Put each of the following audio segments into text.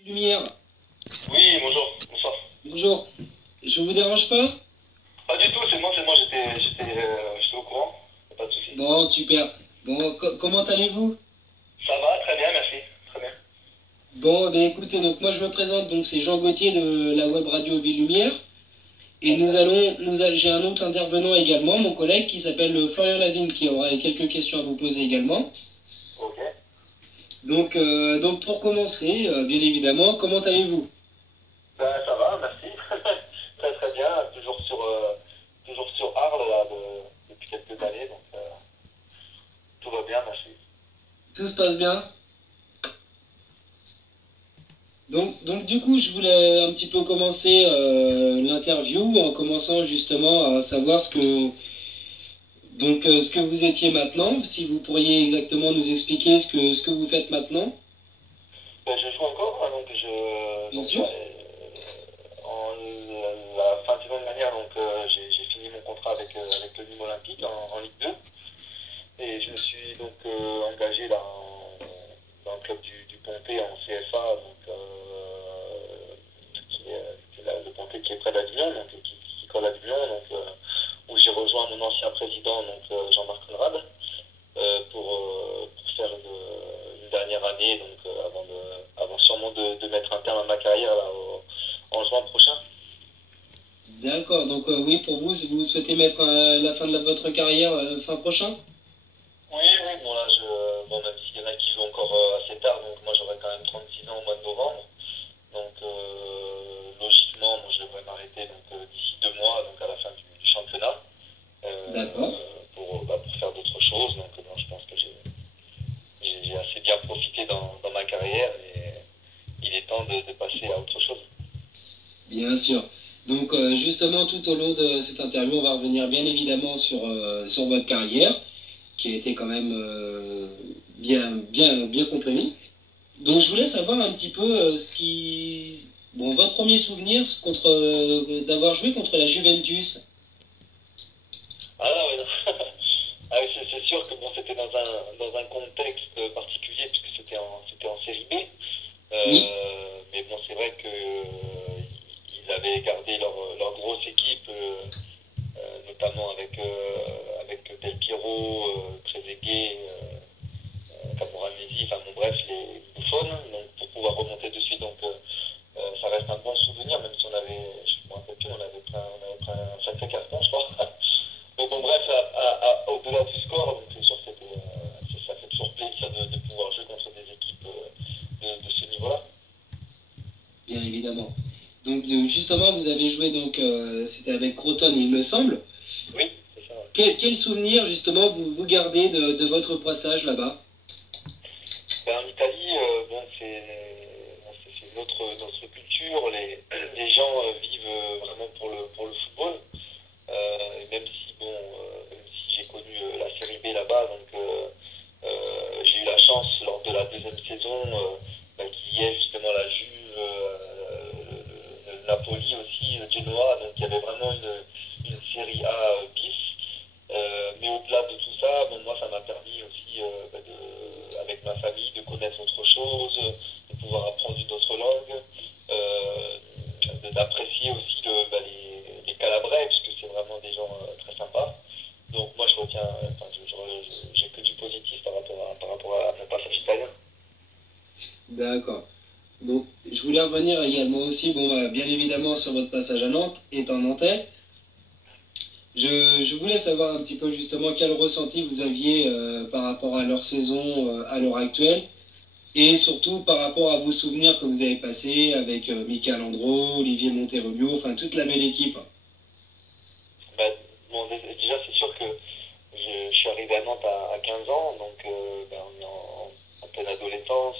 Lumière, Oui, bonjour, bonsoir. bonjour. Je vous dérange pas? Pas du tout, c'est moi, j'étais au courant, pas de souci. Bon, super. Bon, comment allez-vous? Ça va, très bien, merci, très bien. Bon, ben écoutez, donc moi je me présente, donc c'est Jean Gauthier de la web radio Ville Lumière. Et j'ai un autre intervenant également, mon collègue qui s'appelle Florian Lavigne, qui aura quelques questions à vous poser également. Ok. Donc pour commencer, bien évidemment, comment allez-vous? Ben, ça va, merci. Très très bien, toujours sur Arles là, depuis quelques années, donc tout va bien, merci. Tout se passe bien? Donc du coup, je voulais un petit peu commencer l'interview en commençant justement à savoir ce que vous étiez maintenant, si vous pourriez exactement nous expliquer ce que vous faites maintenant. Ben, je joue encore, hein, Bien sûr. en la fin de saison de manière, donc j'ai fini mon contrat avec le Nîmes Olympique en Ligue 2. Et je me suis donc engagé dans le club du Pontet en CFA, donc, le Pontet qui est près d'Avignon, donc qui colle à Avignon, donc, où j'ai rejoint mon ancien président, donc Jean-Marc Conrad, pour faire une dernière année, donc avant sûrement de mettre un terme à ma carrière là, en juin prochain. D'accord, donc oui, pour vous, si vous souhaitez mettre la fin de votre carrière fin prochain? Oui, oui, bon là, bon, même s'il y en a qui jouent encore assez tard, donc moi j'aurai quand même 36 ans au mois de novembre. Donc logiquement, moi, je devrais m'arrêter d'ici 2 mois, donc à la fin du championnat, D'accord. pour faire d'autres choses. Donc bon, je pense que j'ai assez bien profité dans ma carrière et il est temps de passer à autre chose. Bien sûr. Donc justement, tout au long de cette interview, on va revenir bien évidemment sur votre carrière, qui a été quand même bien comprimée. Donc je voulais savoir un petit peu bon, votre premier souvenir d'avoir joué contre la Juventus. Ah là, oui, ah, oui, c'est sûr que bon, c'était dans un contexte particulier puisque c'était en série B. Oui, Mais bon, c'est vrai que ils avaient gardé leur grosse équipe, notamment avec Del Piero, Trezeguet, Camoranesi, enfin bon bref, les Buffon, donc pour pouvoir remonter dessus. Donc ça reste un bon souvenir, même si je me rappelle plus, on avait pris un sacré carton, je crois. Mais bon bref, au-delà du score, donc c'est sûr que ça fait toujours plaisir de pouvoir jouer contre des équipes de ce niveau-là. bien évidemment. Donc justement, vous avez joué c'était avec Croton, il me semble. Oui, c'est ça. Ouais. Quel souvenir justement vous gardez de votre passage là-bas? Ben, en Italie, bon, c'est notre culture. Les gens vivent vraiment pour le football. Et même si, bon, même si j'ai connu la série B là-bas, donc j'ai eu la chance lors de la deuxième saison qu'il y ait justement la Juve, le Napoli aussi, le Genoa. Donc il y avait vraiment une série A bis. Mais au-delà de tout ça, bon, moi, ça m'a permis aussi, avec ma famille, de connaître autre chose, de pouvoir apprendre une autre langue, d'apprécier aussi les Calabrais, puisque c'est vraiment des gens très sympas. Donc moi, je retiens, enfin, j'ai que du positif par rapport à mon passage italien. D'accord. Donc je voulais revenir également aussi, bon, bien évidemment sur votre passage à Nantes, étant nantais. Je voulais savoir un petit peu justement quel ressenti vous aviez par rapport à leur saison à l'heure actuelle et surtout par rapport à vos souvenirs que vous avez passés avec Michael Andro, Olivier Monterrubio, enfin toute la belle équipe. Bah, bon, déjà, c'est sûr que je suis arrivé à Nantes à 15 ans, donc on est en pleine adolescence.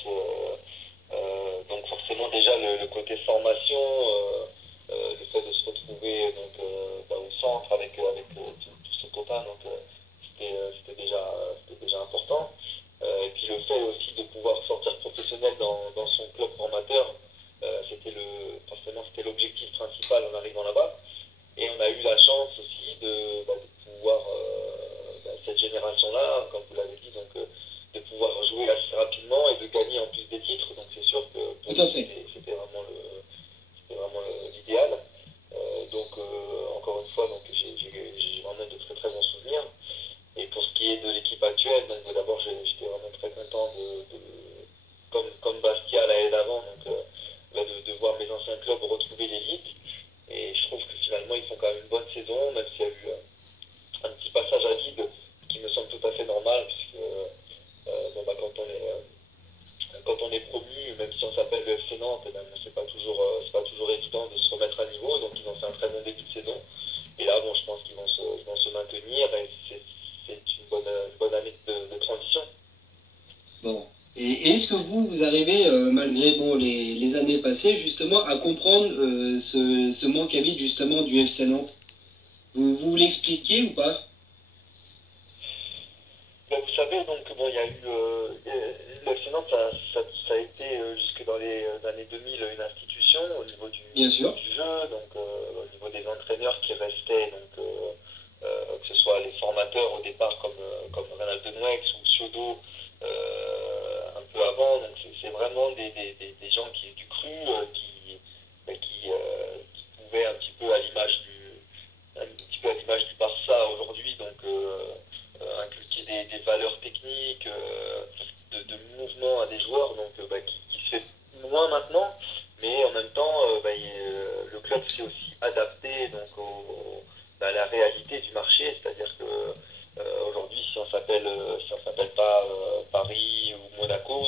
Donc forcément déjà le côté formation, le fait de se retrouver au centre avec tous ses copains, donc c'était déjà important. Et puis le fait aussi de pouvoir sortir professionnel dans son club formateur, forcément c'était l'objectif principal en arrivant là-bas. Et on a eu la chance aussi de pouvoir, cette génération-là, comme vous l'avez dit, de pouvoir jouer assez rapidement et de gagner en plus des titres. Donc c'est sûr que pour Tout à nous fait. Nantes, et ben, c'est pas toujours évident de se remettre à niveau. Donc ils ont fait un très bon début de saison. Et là, bon, je pense qu'ils vont se maintenir. Et c'est une bonne année de transition. Bon. Et est-ce que vous arrivez, malgré bon, les années passées, justement, à comprendre ce manque à vide, justement, du FC Nantes? Vous l'expliquez ou pas? Ben, vous savez, donc bon, il y a eu l'FC Nantes, ça a été jusque dans les années 2000 une institution au niveau Bien sûr. du jeu, donc au niveau des entraîneurs qui restaient, donc que ce soit les formateurs au départ comme Renald Denouex ou Ciodo un peu avant, donc c'est vraiment des gens du cru qui pouvaient un petit peu à l'image du Barça aujourd'hui, donc inculquer des valeurs techniques, de mouvement à des joueurs, donc qui se fait moins maintenant, mais en même temps, le club s'est aussi adapté donc à la réalité du marché, c'est-à-dire que aujourd'hui, si on s'appelle pas Paris ou Monaco,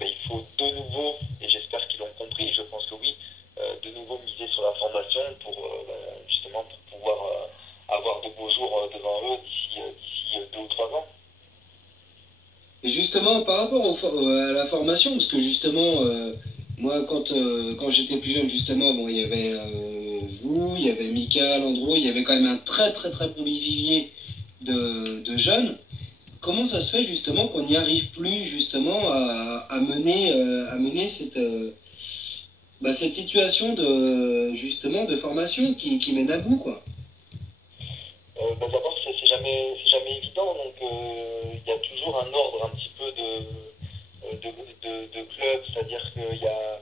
il faut de nouveau, et j'espère qu'ils l'ont compris, je pense que oui, de nouveau miser sur la formation pour justement pour pouvoir avoir de beaux jours devant eux d'ici 2 ou 3 ans. Et justement, par rapport à la formation, parce que justement, moi, quand j'étais plus jeune, justement, bon, il y avait vous, il y avait Mika, Landreau, il y avait quand même un très très très bon vivier de jeunes. Comment ça se fait justement qu'on n'y arrive plus justement à mener cette situation justement de formation qui mène à bout, quoi? D'abord, c'est jamais évident, donc il y a toujours un ordre un petit peu de club, c'est-à-dire qu'il y a,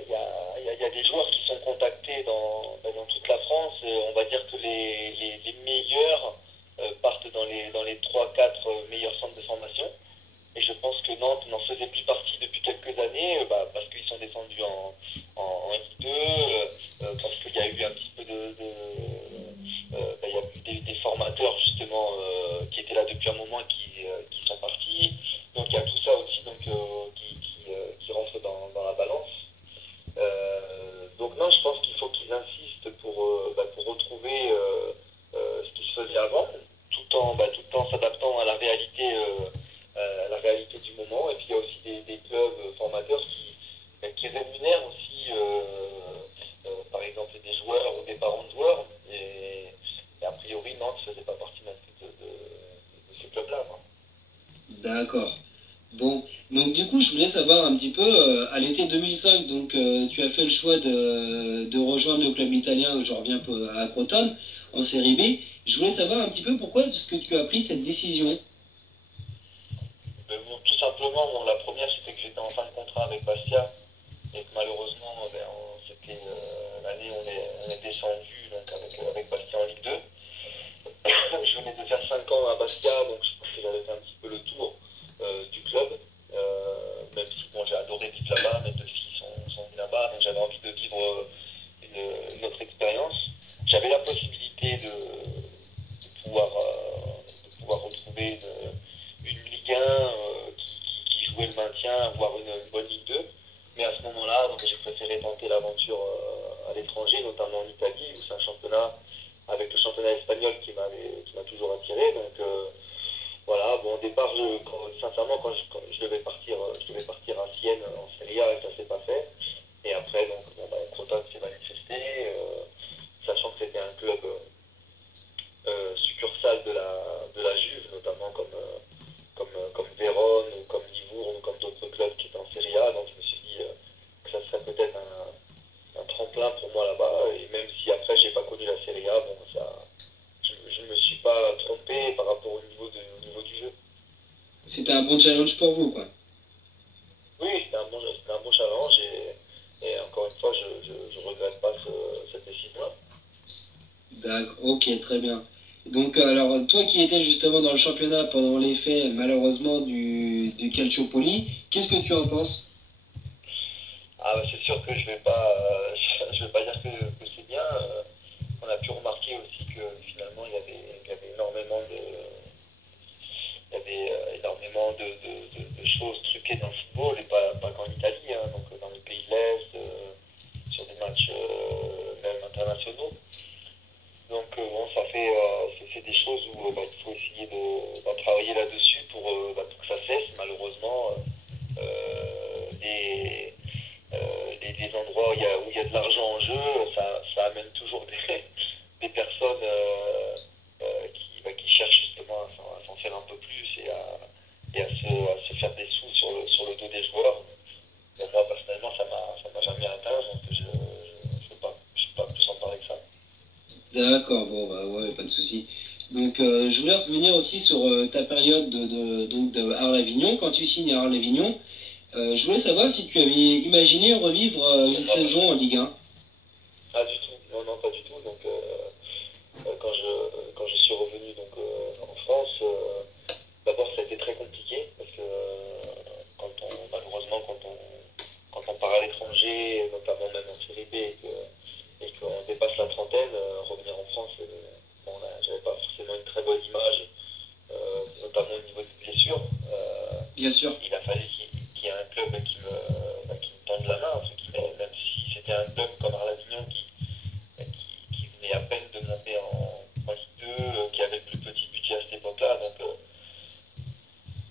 il y a des joueurs qui sont contactés dans toute la France. On va dire que les meilleurs partent dans les 3 4 meilleurs centres de formation. Et je pense que Nantes n'en faisait plus partie depuis quelques années, parce qu'ils sont descendus en Ligue 2, parce qu'il y a eu un petit peu il y a eu des formateurs justement qui étaient là depuis un moment et qui sont partis. Donc il y a tout ça aussi donc, qui rentre dans la balance. Donc non, je pense qu'il faut qu'ils insistent pour retrouver ce qui se faisait avant, tout en s'adaptant à la réalité du moment. Et puis il y a aussi des clubs formateurs qui rémunèrent aussi, par exemple, des joueurs ou des parents de joueurs. Et a priori, Nantes ne faisait pas partie non plus de ces clubs-là. D'accord. Bon, donc du coup, je voulais savoir un petit peu, à l'été 2005, donc tu as fait le choix de rejoindre le club italien, je reviens à Crotone, en série B. Je voulais savoir un petit peu pourquoi est-ce que tu as pris cette décision. Bon, tout simplement, bon, la première, c'était que j'étais en fin de contrat avec Bastia et que malheureusement, c'était l'année où on est descendu donc avec Bastia en Ligue 2. Je venais de faire 5 ans à Bastia, donc je pense que j'avais fait un petit peu le tour du club. Même si bon, j'ai adoré vivre là-bas, mes 2 filles sont venues là-bas, donc j'avais envie de vivre une autre expérience. J'avais la possibilité de pouvoir retrouver une Ligue 1 qui jouait le maintien, voire une bonne Ligue 2. Mais à ce moment-là, donc, j'ai préféré tenter l'aventure à l'étranger, notamment en Italie, où c'est un championnat avec le championnat espagnol qui m'a toujours attiré. Donc voilà, bon, au départ, sincèrement, quand je devais partir à Sienne en Serie A et ça s'est pas fait. Et après, donc, bon, Crotone s'est manifesté, sachant que c'était un club succursale de la Juve, notamment comme Vérone ou comme Livourne ou comme d'autres clubs qui étaient en Serie A. Donc je me suis dit que ça serait peut-être un tremplin pour moi là-bas. Et même si après j'ai pas connu la Serie A, bon, je ne me suis pas trompé par rapport au niveau du jeu. C'était un bon challenge pour vous, quoi. Oui, c'était un bon challenge et encore une fois, je regrette pas cette décision-là. D'accord, ok, très bien. Donc, alors, toi qui étais justement dans le championnat pendant l'effet, malheureusement, du Calciopoli, qu'est-ce que tu en penses? Ah, c'est sûr que je vais pas dire que c'est bien. On a pu remarquer aussi que finalement il y avait énormément il y avait énormément de choses truquées dans le football et pas qu'en Italie, hein, donc dans D'accord, bon, bah ouais, pas de souci. Donc, je voulais revenir aussi sur ta période donc de Arles-Avignon. Quand tu signes à Arles-Avignon, je voulais savoir si tu avais imaginé revivre une saison en Ligue 1. Pas du tout, non, non, pas du tout. Donc, quand je suis revenu donc, en France, d'abord ça a été très compliqué parce que malheureusement, quand on part à l'étranger, notamment même en série B, et qu'on dépasse la trentaine, revenir en France, bon, j'avais pas forcément une très bonne image, notamment au niveau des blessures. Bien sûr. Il a fallu qu'il y ait un club qui me tende la main, entre guillemets, même si c'était un club comme Arlavignon qui venait à peine de monter en Ligue 2, qui avait le plus petit budget à cette époque-là. Donc,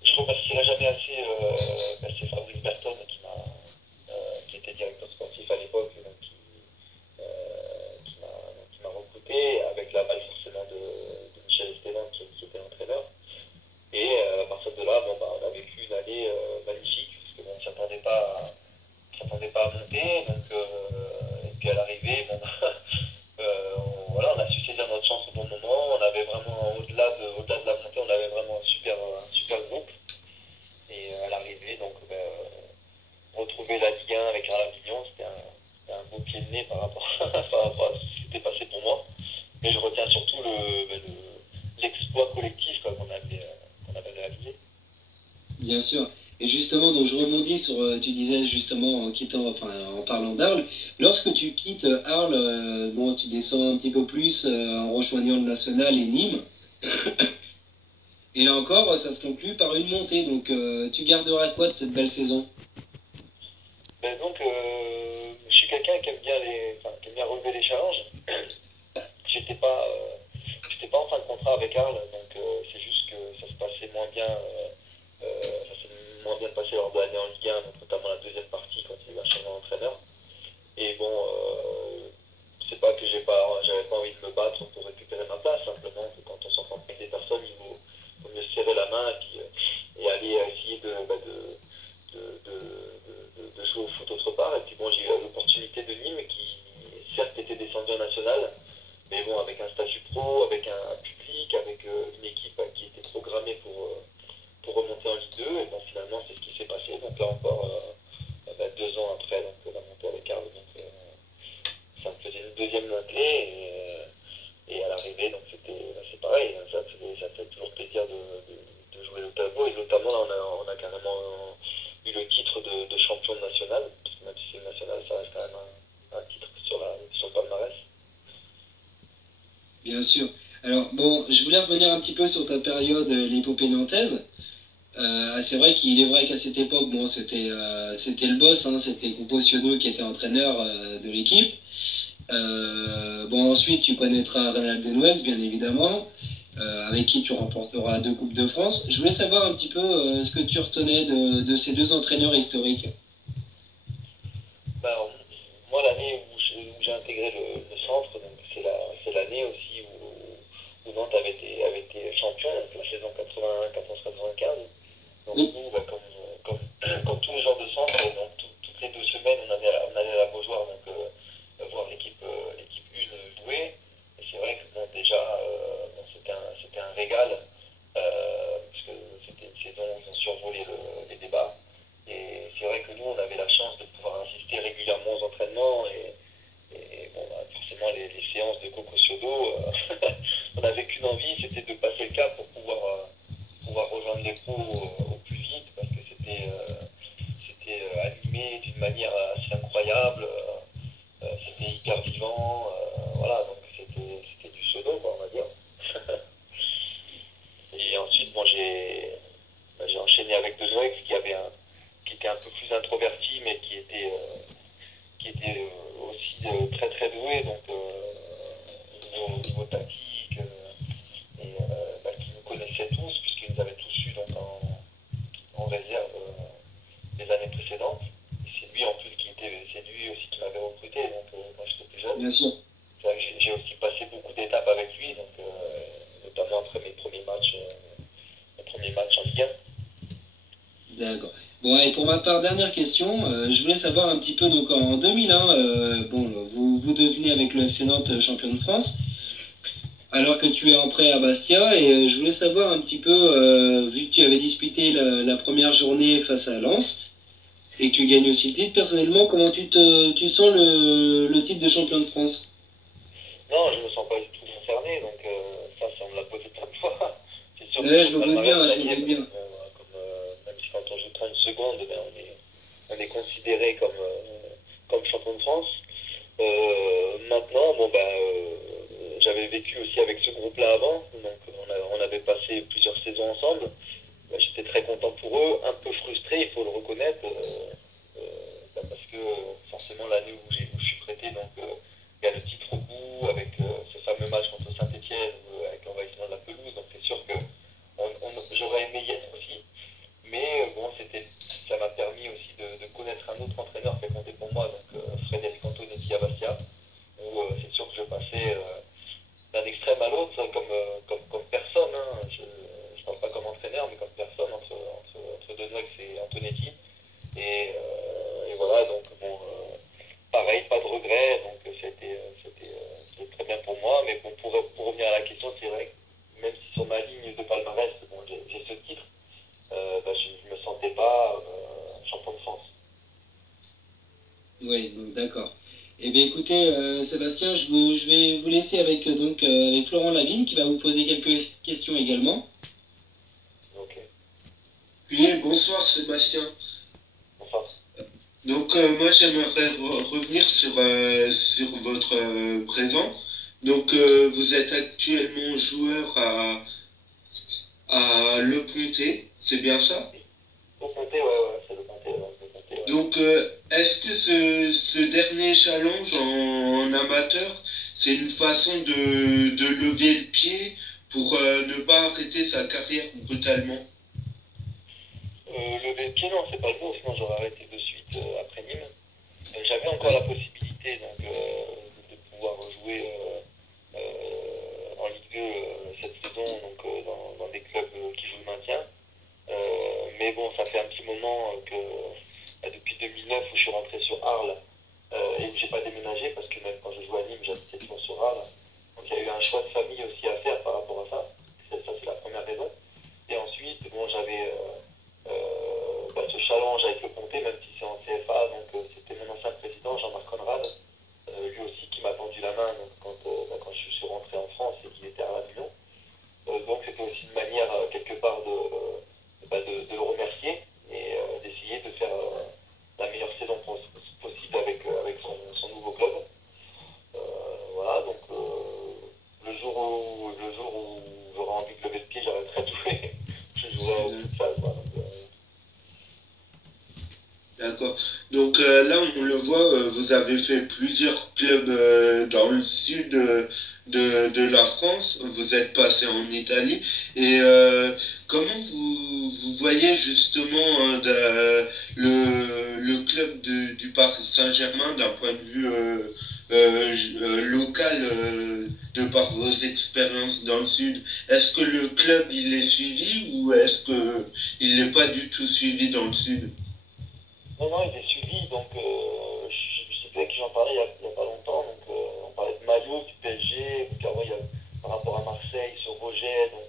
je remercierai jamais assez, c'est Fabrice Berton qui était directeur sportif à l'époque, donc qui m'a recruté avec la balle forcément de Michel Esteban qui était l'entraîneur. Et à partir de là, bon, bah, on a vécu une année magnifique parce que bon, on ne s'attendait pas à monter. Donc, et puis à l'arrivée, bon, voilà, on a su saisir notre chance au bon moment. On avait vraiment, au-delà de la montée, on avait vraiment un super groupe. Et à l'arrivée, donc, retrouver la Ligue 1 avec Avignon, c'était un beau pied de nez par rapport, par rapport à ce qui s'était passé pour moi. Mais je retiens surtout l'exploit collectif qu'on avait réalisé. Bien sûr. Et justement, donc je rebondis sur, tu disais justement en parlant d'Arles, lorsque tu quittes Arles, bon, tu descends un petit peu plus en rejoignant le National et Nîmes. Et là encore, ça se conclut par une montée. Donc, tu garderas quoi de cette belle saison? Donc, je suis quelqu'un qui qui aime bien relever les challenges. J'étais pas, j'étais pas en fin de contrat avec Arles, donc c'est juste que ça se passait moins bien. Ça s'est moins bien passé lors de l'année en Ligue 1, donc notamment la deuxième partie quand il y a eu un changement d'entraîneur. Et bon, c'est pas que j'avais pas envie de me battre pour récupérer ma place, simplement que quand on s'entend avec des personnes, vaut mieux se serrer la main et aller essayer de jouer au foot autre part. Et puis bon, j'ai eu l'opportunité de Nîmes qui certes était descendu en national, mais bon, avec un statut pro, avec un public, avec une équipe qui était programmée pour remonter en Ligue 2, et bon, finalement, c'est ce qui s'est passé. Donc là encore, 2 ans après donc, la montée avec Arles, donc ça me faisait une deuxième montée, et à l'arrivée, donc c'est pareil, hein, ça fait toujours plaisir de jouer le tableau, et notamment là, on a carrément eu le titre de champion national, parce que même si c'est le national, ça reste quand même un titre sur le palmarès. Bien sûr. Alors, bon, je voulais revenir un petit peu sur ta période, l'épopée nantaise. C'est vrai qu'il est vrai qu'à cette époque, bon, c'était le boss, hein, c'était Coupeau Sionneau qui était entraîneur de l'équipe. Bon, ensuite, tu connaîtras Reynald Denouez, bien évidemment, avec qui tu remporteras 2 Coupes de France. Je voulais savoir un petit peu ce que tu retenais de ces 2 entraîneurs historiques. Ben, moi, l'année où j'ai intégré le centre, donc c'est l'année aussi où Nantes avait été champion, donc la saison 94-95. Donc Oui, nous, comme tous les joueurs de centre, donc toutes les 2 semaines, on allait à la Beaujoire donc, voir l'équipe 1 jouer. Et c'est vrai que bon, déjà, bon, c'était un régal, parce que c'était une saison où ils ont survolé les débats. Et c'est vrai que nous, on avait la chance de pouvoir assister régulièrement aux entraînements. Et bon, bah, forcément, les séances de Coco Ciodo, on n'avait qu'une envie, c'était de passer le cap pour pouvoir rejoindre les pros au plus vite, parce que c'était animé d'une manière assez incroyable, c'était hyper vivant, voilà, donc c'était du pseudo, quoi, on va dire. Et ensuite, bon, j'ai enchaîné avec Dejoex qui était un peu plus introverti, mais qui était aussi très très doué, donc au niveau tactique, et qui nous connaissaient tous, puisqu'ils nous avaient tous eu donc, en réserve les années précédentes. Et c'est lui aussi qui m'avait recruté, donc quand j'étais plus jeune. bien sûr. J'ai aussi passé beaucoup d'étapes avec lui, donc, notamment après mes premiers matchs en Ligue 1. D'accord. Bon, et pour ma part, dernière question, je voulais savoir un petit peu, donc en 2001, bon, vous devenez avec le FC Nantes champion de France. alors que tu es en prêt à Bastia. Et je voulais savoir un petit peu, vu que tu avais disputé la première journée face à Lens et que tu gagnes aussi le titre, personnellement, comment tu sens le titre de champion de France? Non, je me sens pas du tout concerné, donc ça on me l'a posé plein de fois. C'est sûr que Ouais, sur je le me doute palmarès, bien, ça je me y est, doute parce que bien. bon, comme, même si quand on joue 30 secondes, ben, on est considéré comme, comme champion de France. Maintenant, bon, ben, j'avais vécu aussi avec ce groupe-là avant, donc on avait passé plusieurs saisons ensemble. Ben, j'étais très content pour eux, un peu frustré, il faut le reconnaître, ben, parce que forcément l'année où je suis prêté, donc il y a le titre au bout, avec ce fameux match contre Saint-Etienne, avec l'envahissement de la pelouse, donc c'est sûr que j'aurais aimé y être aussi. Mais bon, ça m'a permis aussi de connaître un autre entraîneur qui a compté pour moi, donc Frédéric Antonetti à Bastia, où c'est sûr que je passais d'un extrême à l'autre comme personne. Hein. Je ne parle pas comme entraîneur, mais comme personne entre Denouex et Antonetti. Et voilà, donc bon, pareil, pas de regret, donc c'était très bien pour moi. Mais bon, pour revenir à la question, c'est vrai que même si sur ma ligne de palmarès, bon, j'ai ce titre, bah, je ne me sentais pas champion de France. Oui, donc d'accord. Eh bien écoutez, Sébastien, je vais vous laisser avec, avec Florent Lavigne qui va vous poser quelques questions également. Ok, Oui, bonsoir Sébastien. enfin, Donc moi j'aimerais revenir sur votre présent. Donc vous êtes actuellement joueur à Le Pontet, c'est bien ça? le comté, ouais, c'est le comté, ouais, le comté, ouais. Donc est-ce que ce dernier challenge en amateur, c'est une façon de lever le pied pour ne pas arrêter sa carrière brutalement? Lever le pied, non, c'est pas le bon, sinon j'aurais arrêté de suite après Nîmes. J'avais encore la Ouais. possibilité donc, de pouvoir jouer en Ligue 2 cette saison donc, dans des clubs qui jouent le maintien. Mais bon, ça fait un petit moment que depuis 2009 où je suis rentré sur Arles et où j'ai pas déménagé parce que même quand je jouais à Nîmes, j'habitais toujours sur Arles. Donc il y a eu un choix de famille aussi à faire par rapport à ça. Ça, c'est la première raison. Et ensuite, bon, j'avais bah, ce challenge avec le Comté, même si c'est en CFA, donc c'était mon ancien président, Jean-Marc Conrad, lui aussi qui m'a tendu la main donc, quand je suis rentré en France et qu'il était à Avignon. Donc c'était aussi une manière quelque part de le remercier et d'essayer de faire la meilleure saison possible avec son nouveau club. Voilà, donc le jour où j'aurai envie de lever le pied, j'arrêterai de jouer. Je jouerai au futsal. Quoi, donc, D'accord. Donc là, on le voit, vous avez fait plusieurs clubs dans le sud de la France. Vous êtes passé en Italie. Et comment vous voyez justement le club du Paris Saint-Germain d'un point de vue local, de par vos expériences dans le sud? Est-ce que le club il est suivi ou est-ce que il n'est pas du tout suivi dans le sud? non, non, il est suivi, donc je sais plus à qui j'en parlais il y a pas longtemps, donc on parlait de Maillot, du PSG, donc avant il y a par rapport à Marseille, sur Roget, donc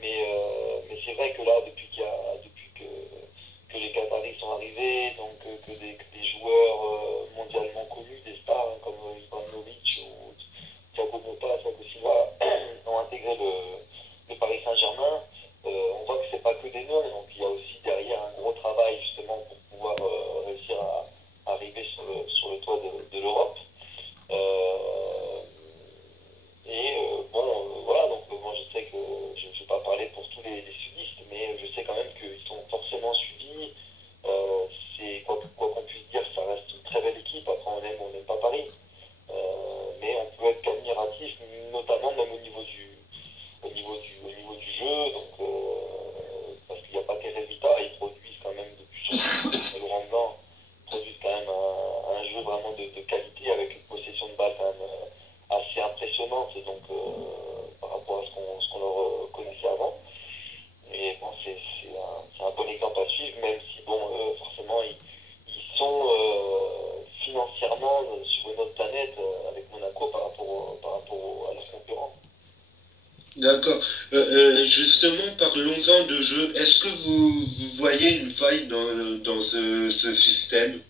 mais c'est vrai que là, depuis que les Qataris sont arrivés, donc que des joueurs mondialement connus, des stars hein, comme Ibrahimovic ou Thiago Motta, Thiago Silva, ont intégré le Paris Saint-Germain, on voit que c'est pas que des noms, donc il y a aussi derrière un gros travail justement pour pouvoir réussir à arriver sur le toit de l'Europe. Euh, bon, voilà, donc moi je sais que je ne vais pas parler pour tous les sudistes, mais je sais quand même qu'ils sont forcément suivis. Euh, c'est quoi qu'on puisse dire, ça reste une très belle équipe. Après, on aime ou on n'aime pas Paris. Mais on peut être qu'admiratif, notamment même au niveau du jeu. Donc, parce qu'il n'y a pas que Vita, ils produisent quand même, depuis surtout depuis Laurent Blanc, produisent quand même un jeu vraiment de qualité avec une possession de balle quand même assez impressionnante donc, par rapport à ce qu'on leur connaissait avant. Et bon, c'est un bon exemple à suivre, même si bon, forcément, ils sont financièrement sur une autre planète avec Monaco par rapport à leurs concurrents. D'accord. Justement, parlons-en de jeu. Est-ce que vous voyez une faille dans ce système?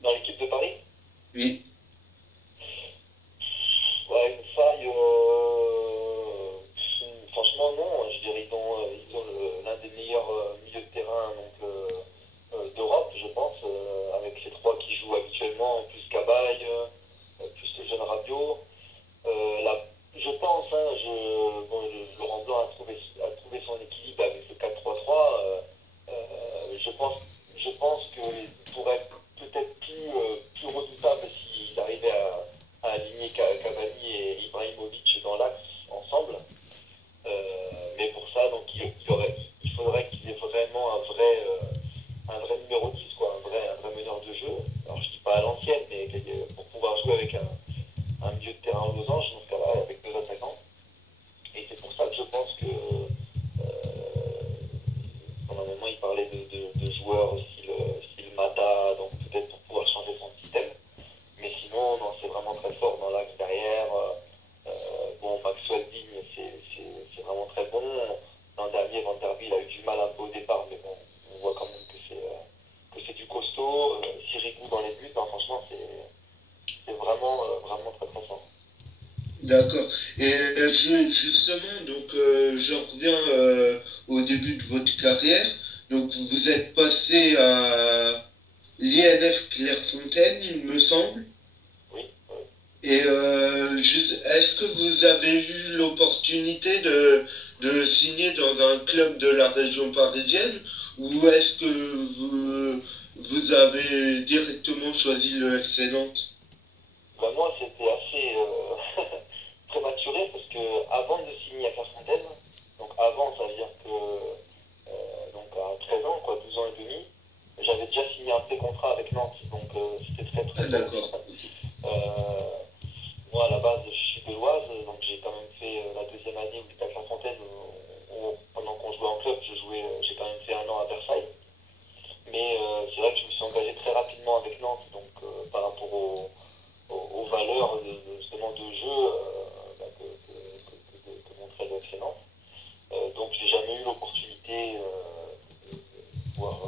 Dans l'équipe de Paris, Oui. ouais, une faille, franchement non, je dirais ils ont l'un des meilleurs milieux de terrain d'Europe, je pense, avec les trois qui jouent habituellement, plus Cabaye, plus le jeune Rabiot. Je pense, hein, Laurent Blanc a trouvé son équilibre avec le 4-3-3. Je pense, je pense qu'il pourrait peut-être plus redoutable s'il arrivait à aligner Cavani et Ibrahimovic dans l'axe ensemble. Mais pour ça, donc, il faudrait qu'il ait vraiment un vrai numéro 10, quoi, un vrai meneur de jeu. Alors je dis pas à l'ancienne, mais pour pouvoir jouer avec un milieu de terrain en losange, dans ce cas-là, avec deux attaquants. Et c'est pour ça que je pense que pendant un moment il parlait de joueurs style Mata, donc peut-être pour pouvoir changer son système. Mais sinon, non, c'est vraiment très fort dans l'axe derrière. Bon, Maxwell Digne, c'est vraiment très bon. L'an dernier, Van Der Bie, il a eu du mal un peu au départ, mais bon, on voit quand même que c'est du costaud. Sirigu dans les buts, non, franchement, c'est vraiment très très fort. D'accord. Et justement, donc j'en reviens au début de votre carrière. Donc vous êtes passé à l'INF Clairefontaine, il me semble. Oui, oui. Et est-ce que vous avez eu l'opportunité de signer dans un club de la région parisienne ou est-ce que vous avez directement choisi le FC Nantes? Ben, moi, c'était assez prématuré parce que avant de signer à Clairefontaine, donc avant, ça veut dire que donc à 13 ans, quoi, 12 ans et demi, j'avais déjà signé un pré-contrat avec Nantes, donc c'était très très Ah, tôt. d'accord. Euh, Moi, à la base, je suis de l'Oise, donc j'ai quand même fait la deuxième année où j'étais à Clairefontaine, pendant qu'on jouait en club, j'ai quand même fait un an à Versailles. Mais c'est vrai que je me suis engagé très rapidement avec Nantes, donc par rapport aux valeurs justement de jeu bah, que montrait le FC Nantes. Donc j'ai jamais eu l'opportunité de pouvoir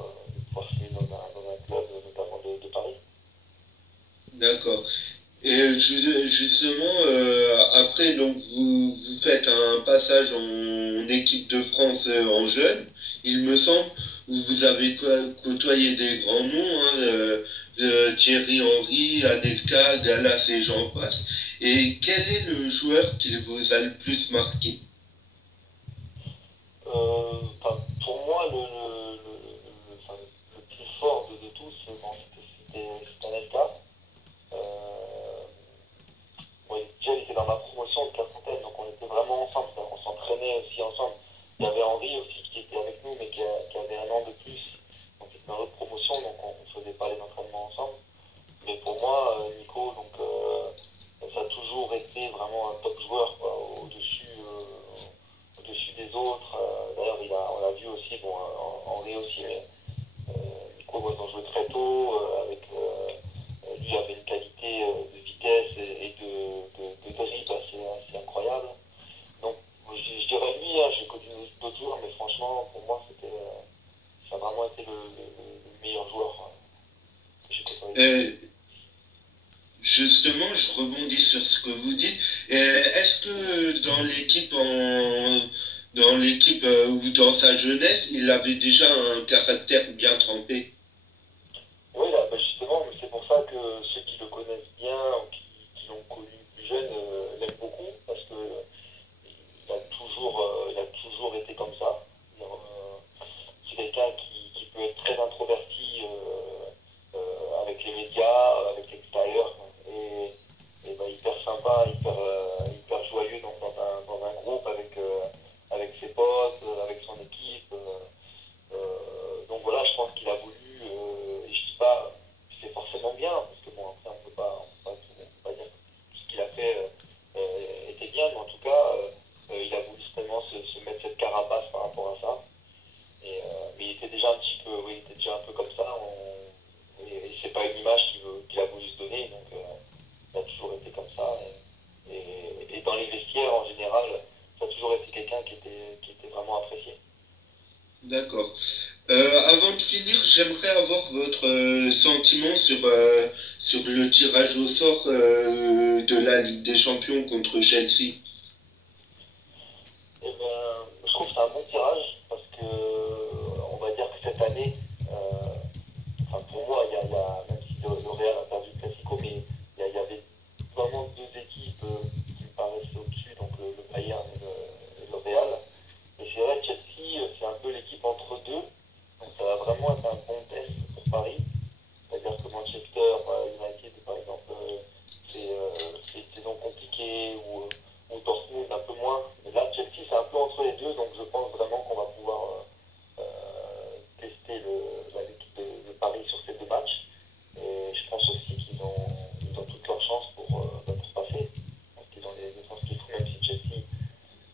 signer dans un club, notamment de Paris. D'accord. Et justement, après, donc vous faites un passage en équipe de France en jeune, il me semble, où vous avez côtoyé des grands noms, hein, Thierry Henry, Anelka, Gallas et j'en passe. Et quel est le joueur qui vous a le plus marqué? Pour moi, le plus fort de tous, bon, c'était Anelka. Euh, Bon, déjà, il était dans ma promotion de Clairefontaine, donc on était vraiment ensemble, on s'entraînait aussi ensemble. Il y avait Henri aussi qui était avec nous, mais qui avait un an de plus. Donc il était dans notre promotion, donc on ne faisait pas les entraînements ensemble. Mais pour moi, Nico, donc, ça a toujours été vraiment un top joueur, quoi, au-dessus des autres. D'ailleurs, on l'a vu aussi, bon, Henri aussi, mais Nico, moi, ils ont joué très tôt, lui avait une qualité de vitesse et de dribble assez incroyable. Donc, je dirais lui, hein, j'ai connu d'autres joueurs, mais franchement, pour moi, ça a vraiment été le meilleur joueur que j'ai côtoyé. Justement, je rebondis sur ce que vous dites. Est-ce que dans l'équipe ou dans sa jeunesse, il avait déjà un caractère bien trempé? Oui, là, bah, justement, mais c'est pour ça que ceux qui le connaissent bien, ou qui l'ont connu plus jeune, l'aiment beaucoup, parce que il a toujours été comme ça. C'est quelqu'un qui peut être très introverti avec les médias, avec l'extérieur, et bah, hyper sympa, hyper joyeux dans un groupe avec ses potes, avec son équipe. Donc voilà, je pense qu'il a voulu sentiment sur le tirage au sort de la Ligue des Champions contre Chelsea? Eh ben, je trouve que c'est un bon tirage parce que on va dire que cette année, enfin pour moi, même si le Real a perdu le Classico, mais il y avait vraiment deux équipes qui me paraissent au-dessus, donc le Bayern et le Real. Et c'est vrai, Chelsea, c'est un peu l'équipe entre deux, donc ça va vraiment être un bon test pour Paris. C'est-à-dire que Manchester United, par exemple, c'est une saison compliquée, ou Dortmund un peu moins. Mais là, Chelsea, c'est un peu entre les deux, donc je pense vraiment qu'on va pouvoir tester l'équipe de Paris sur ces deux matchs. Et je pense aussi qu'ils ont toutes leurs chances pour passer. Parce qu'ils ont les chances qu'il faut, même si Chelsea,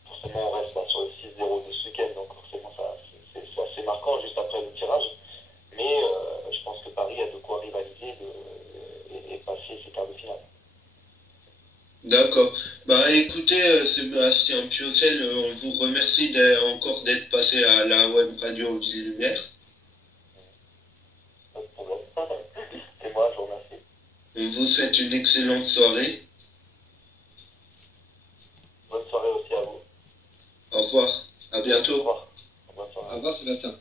forcément, on reste là sur le 6-0 de ce week-end, donc forcément, c'est assez marquant juste après le tirage. Mais je pense que Paris a de quoi rivaliser et passer ces quarts de finale. D'accord. Bah écoutez, Sébastien Piocel, on vous remercie encore d'être passé à la web radio Ville Lumière. Pas de problème. C'est moi, je vous remercie. On vous souhaite une excellente soirée. Bonne soirée aussi à vous. Au revoir. À Au bientôt. revoir. Bonne soirée. Au revoir Sébastien.